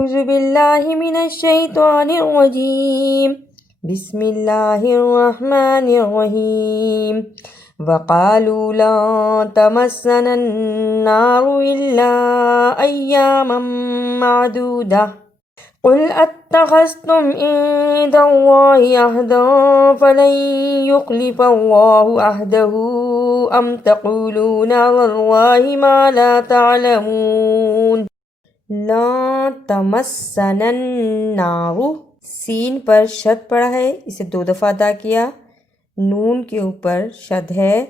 أعوذ بالله من الشيطان الرجيم بسم الله الرحمن الرحيم وقالوا لا تمسنا النار إلا أياما معدودة قل اتخذتم عند الله عهدا فلن يخلف الله عهده أم تقولون على الله ما لا تعلمون لا تمسنا النار سین پر شد پڑا ہے، اسے 2 دفعہ ادا کیا. نون کے اوپر شد ہے،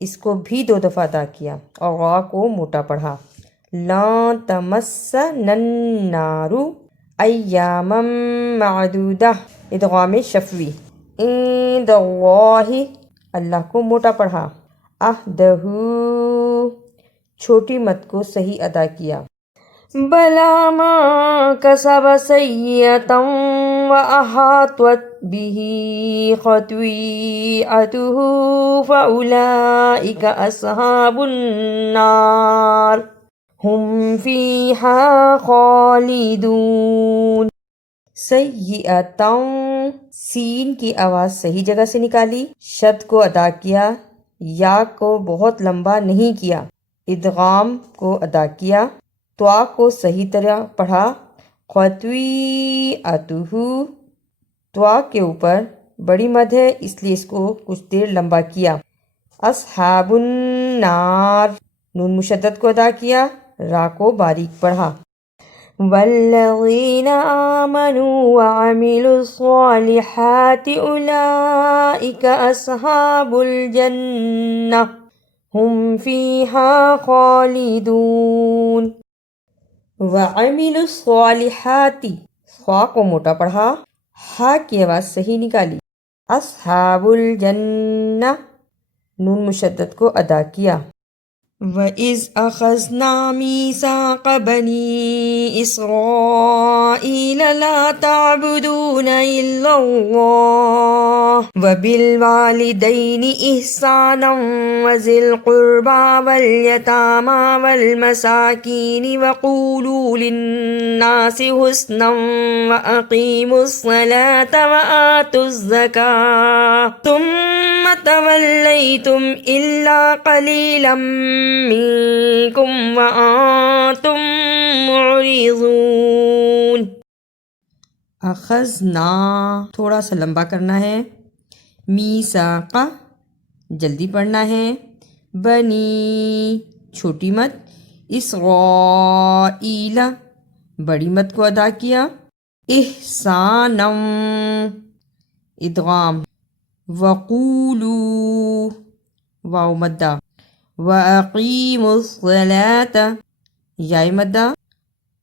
اس کو بھی 2 دفعہ ادا کیا اور غا کو موٹا پڑھا. لا تمسنا النار ایاما معدودہ، ادغام شفوی. عند اللہ، اللہ کو موٹا پڑھا. عہدہ، چھوٹی مد کو صحیح ادا کیا. بلا ما کسب سیئۃ وأحاطت به خطیئته فأولئک اصحاب النار ہم فیہا خالدون. سیئۃ، سین کی آواز صحیح جگہ سے نکالی، شد کو ادا کیا، یا کو بہت لمبا نہیں کیا، ادغام کو ادا کیا، توا کو صحیح طرح پڑھا. خطیئتہ، توا کے اوپر بڑی مد ہے اس لیے اس کو کچھ دیر لمبا کیا. اصحاب النار، نون مشدد کو ادا کیا، را کو باریک پڑھا. والذین آمنوا وعملوا الصالحات اولئک اصحاب الجنہ ہم فیہا خالدون. وعملوا الصالحات، خوا کو موٹا پڑھا، ہا کی آواز صحیح نکالی. اصحاب الجنہ، نون مشدد کو ادا کیا. وَإِذْ أَخَذْنَا مِيثَاقَ بَنِي إِسْرَائِيلَ لَا تَعْبُدُونَ إِلَّا اللَّهَ وَبِالْوَالِدَيْنِ إِحْسَانًا وَذِي الْقُرْبَى وَالْيَتَامَى وَالْمَسَاكِينِ وَقُولُوا لِلنَّاسِ حُسْنًا وَأَقِيمُوا الصَّلَاةَ وَآتُوا الزَّكَاةَ ثُمَّ تَوَلَّيْتُمْ إِلَّا قَلِيلًا منکم وانتم معرضون. اخذنا تھوڑا سا لمبا کرنا ہے، میثاق جلدی پڑھنا ہے، بنی چھوٹی مد، اسرائیل بڑی مد کو ادا کیا، احسانا ادغام، وقولو واو مدہ، وَأَقِيمُوا الصَّلَاةَ یا مدہ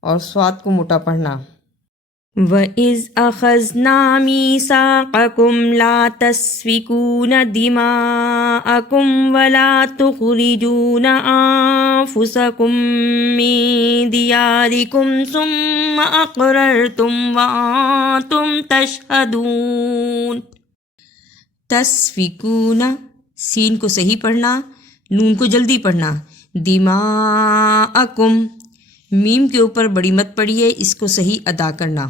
اور صاد کو موٹا پڑھنا. وَإِذْ أَخَذْنَا مِيثَاقَكُمْ لَا تَسْفِكُونَ دِمَاءَكُمْ وَلَا تُخْرِجُونَ أَنفُسَكُمْ مِنْ دِيَارِكُمْ ثُمَّ أَقْرَرْتُمْ وَأَنْتُمْ تَشْهَدُونَ. تَسْفِكُونَ سین کو صحیح پڑھنا، نون کو جلدی پڑھنا. دماءکم، میم کے اوپر بڑی مد پڑی ہے، اس کو صحیح ادا کرنا.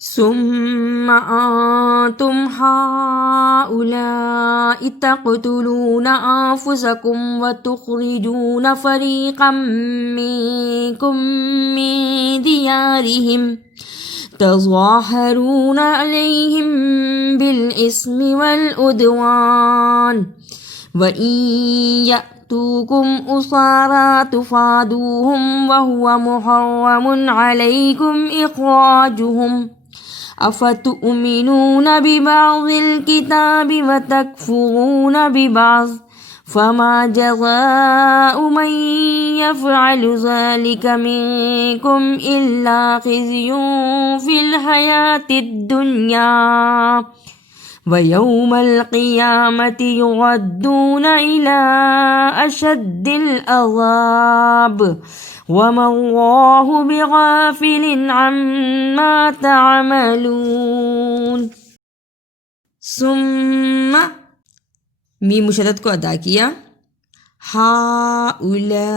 ثم انتم هؤلاء تقتلون انفسکم وتخرجون فریقا منکم من دیارہم تظاہرون علیہم بالاسم والعدوان وَإِن يَأْتُوكُمْ أُسَارَىٰ تُفَادُوهُمْ وَهُوَ مُحَرَّمٌ عَلَيْكُمْ إِخْرَاجُهُمْ أَفَتُؤْمِنُونَ بِبَعْضِ الْكِتَابِ وَتَكْفُرُونَ بِبَعْضٍ فَمَا جَزَاءُ مَن يَفْعَلُ ذَلِكَ مِنكُمْ إِلَّا خِزْيٌ فِي الْحَيَاةِ الدُّنْيَا وَيَوْمَ الْقِيَامَةِ يُرَدُّونَ إِلَىٰ أَشَدِّ الْعَذَابِ وَمَا اللَّهُ بِغَافِلٍ عَمَّا تَعْمَلُونَ. ثم میم مشدد کو ادا کیا. ہاؤلائی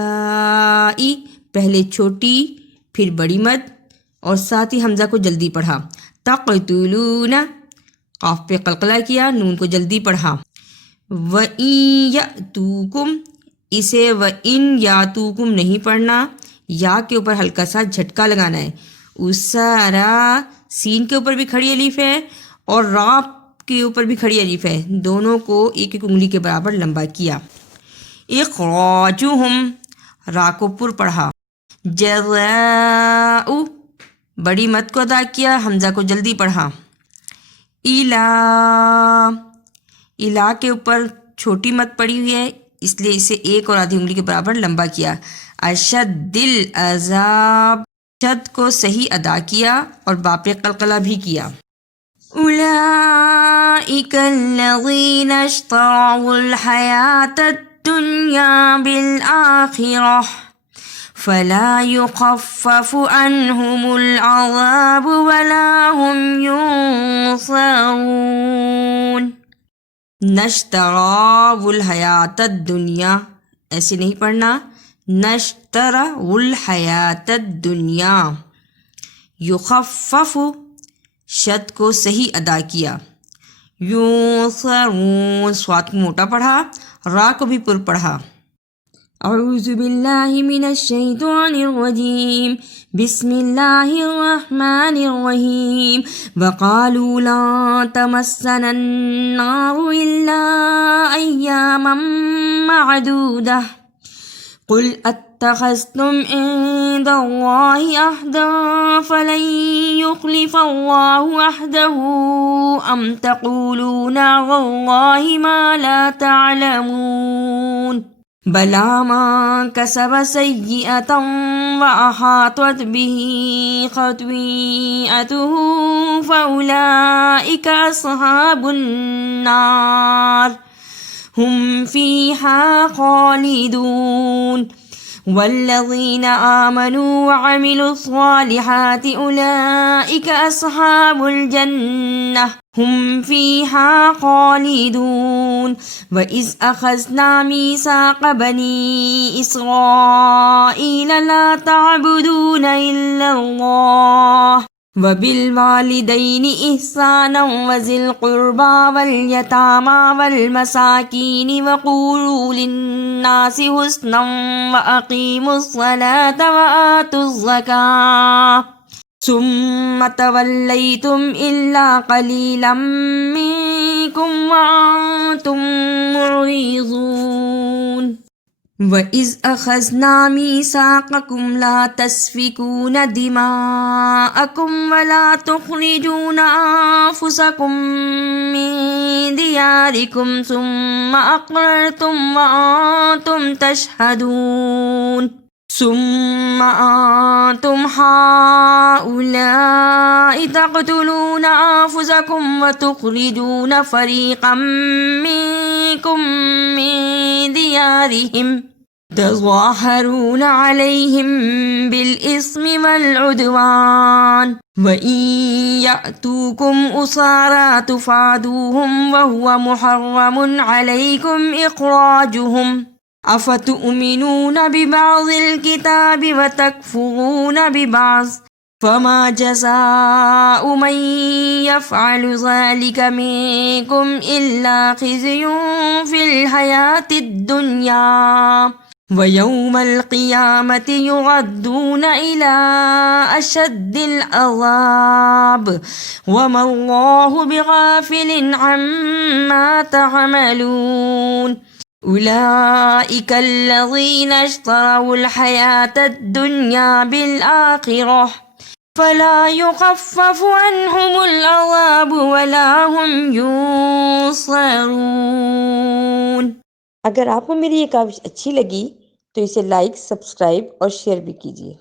پہلے چھوٹی پھر بڑی مد، اور ساتھ ہی حمزہ کو جلدی پڑھا. تقتلون قاف پہ قلقلہ کیا، نون کو جلدی پڑھا. وَإِن يَأْتُوكُمْ اسے وَإِن يَأْتُوكُمْ نہیں پڑھنا، یا کے اوپر ہلکا سا جھٹکا لگانا ہے. اسارا سین کے اوپر بھی کھڑی الف ہے اور را کے اوپر بھی کھڑی الف ہے، دونوں کو ایک ایک انگلی کے برابر لمبا کیا. اخراجہم را کو پر پڑھا. جزاء بڑی مد کو ادا کیا، حمزہ کو جلدی پڑھا. الا کے اوپر چھوٹی مد پڑی ہوئی ہے، اس لیے اسے ایک اور آدھی انگلی کے برابر لمبا کیا. اشد العذاب شد کو صحیح ادا کیا اور باپ قلقلہ بھی کیا. اولئک الذین اشتروا الحیاة الدنیا بالآخرہ فلا يخفف عنهم العذاب ولا هم ينصرون. نشترا الحیات الدنیا ایسے نہیں پڑھنا، نشترا الحیات الدنیا. یخفف شد کو صحیح ادا کیا. ینصرون صاد کو موٹا پڑھا، را کو بھی پر پڑھا. اعوذ باللہ من الشیطان الرجیم بسم اللہ الرحمن الرحیم. وقالوا لا تمسنا النار الا ایاما معدودہ قل اتخذتم عند اللہ عہدا فلن یخلف اللہ عہدہ ام تقولون علی اللہ ما لا تعلمون. بلا من کسب سیئة وأحاطت به خطیئته فأولئک أصحاب النار هم فيها خالدون. والذین آمنوا وعملوا الصالحات أولئک أصحاب الجنة هم فيها خالدون. وَإِذْ أَخَذْنَا مِيثَاقَ بَنِي إِسْرَائِيلَ لَا تَعْبُدُونَ إِلَّا اللَّهَ وَبِالْوَالِدَيْنِ إِحْسَانًا وَذِي الْقُرْبَى وَالْيَتَامَى وَالْمَسَاكِينِ وَقُولُوا لِلنَّاسِ حُسْنًا وَأَقِيمُوا الصَّلَاةَ وَآتُوا الزَّكَاةَ ثم تولیتم الا قلیلا منکم وانتم معرضون. وَإِذْ أَخَذْنَا مِيثَاقَكُمْ لَا تَسْفِكُونَ دِمَاءَكُمْ وَلَا تُخْرِجُونَ أَنفُسَكُمْ مِنْ دِيَارِكُمْ ثُمَّ أَقْرَرْتُمْ وَأَنْتُمْ تَشْهَدُونَ. ثم أنتم هؤلاء تقتلون أنفسكم وتخرجون فريقا منكم من ديارهم تظاهرون عليهم بالإثم والعدوان وإن يأتوكم أسارى تفادوهم وهو محرم عليكم إخراجهم افتؤمنون ببعض الكتاب وتكفرون ببعض فما جزاء من يفعل ذلك منكم إلا خزي في الحياة الدنيا ويوم القيامة يردون إلى أشد العذاب وما الله بغافل عما تعملون. أولئك الذين اشتروا الحياة الدنيا بالآخرة فلا يخفف عنهم العذاب ولا هم ينصرون. اگر آپ کو میری یہ کاوش اچھی لگی تو اسے لائک، سبسکرائب اور شیئر بھی کیجیے.